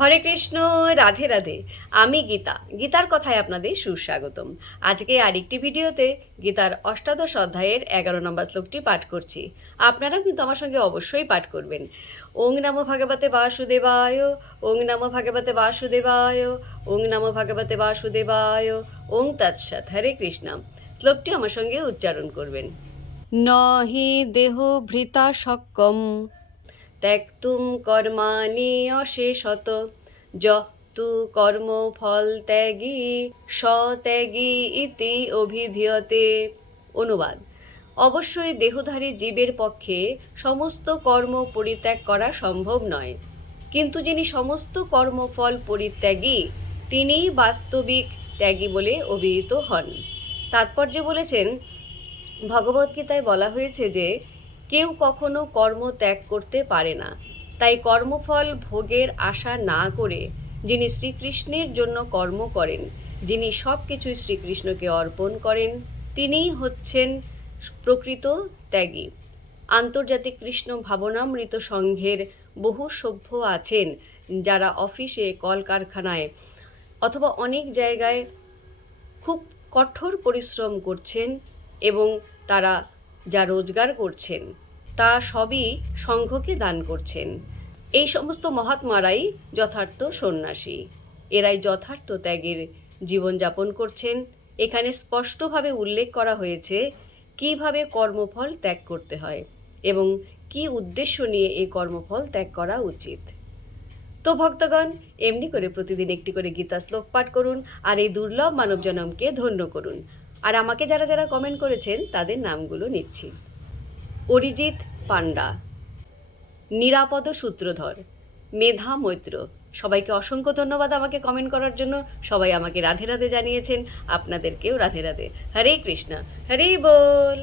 হরে কৃষ্ণ, রাধে রাধে। আমি গীতার কথায় আপনাদের সুস্বাগতম। আজকে আরেকটি ভিডিওতে গীতার অষ্টাদশ অধ্যায়ের 11 নম্বর শ্লোকটি পাঠ করছি। আপনারাও কিন্তু আমার সঙ্গে অবশ্যই পাঠ করবেন। ওং নমো ভগবতে বাসুদেবায়, ওং নমো ভগবতে বাসুদেবায়, ওং নমো ভগবতে বাসুদেবায়, ওং তৎসৎ। হরে কৃষ্ণ। শ্লোকটি আমার সঙ্গে উচ্চারণ করবেন। ন হি দেহ ভৃতা শক্যম ত্যক্তুম কর্মাণি অশেষত যতু কর্মফল ত্যাগী স্বত্যাগী ইতি অভিধীয়তে। অনুবাদ: অবশ্যই দেহধারী জীবের পক্ষে সমস্ত কর্ম পরিত্যাগ করা সম্ভব নয়, কিন্তু যিনি সমস্ত কর্মফল পরিত্যাগী তিনিই বাস্তবিক ত্যাগী বলে অভিহিত হন। তাৎপর্য বলেছেন, ভগবদ্গীতায় বলা হয়েছে যে কেউ কখনো কর্ম ত্যাগ করতে পারে না। তাই কর্মফল ভোগের আশা না করে যিনি শ্রীকৃষ্ণের জন্য কর্ম করেন, যিনি সব কিছুই শ্রীকৃষ্ণকে অর্পণ করেন, তিনিই হচ্ছেন প্রকৃত ত্যাগী। আন্তর্জাতিক কৃষ্ণ ভাবনামৃত সংঘের বহু সভ্য আছেন যারা অফিসে, কলকারখানায় অথবা অনেক জায়গায় খুব কঠোর পরিশ্রম করছেন এবং তারা যা রোজগার করছেন তা সবই সংঘকে দান করছেন। এই সমস্ত মহাত্মারাই যথার্থ সন্ন্যাসী, এরাই যথার্থ ত্যাগের জীবনযাপন করছেন। এখানে স্পষ্টভাবে উল্লেখ করা হয়েছে কিভাবে কর্মফল ত্যাগ করতে হয় এবং কি উদ্দেশ্য নিয়ে এই কর্মফল ত্যাগ করা উচিত। তো ভক্তগণ, এমনি করে প্রতিদিন একটি করে গীতা শ্লোক পাঠ করুন আর এই দুর্লভ মানব জনমকে ধন্য করুন। আর আমাকে যারা যারা কমেন্ট করেছেন তাদের নামগুলো নিচ্ছি: অরিজিৎ পান্ডা, নিরাপদ সূত্রধর, মেধা মৈত্র। সবাইকে অসংখ্য ধন্যবাদ আমাকে কমেন্ট করার জন্য। সবাই আমাকে রাধে রাধে জানিয়েছেন, আপনাদেরকেও রাধে রাধে। হরে কৃষ্ণ, হরে বল।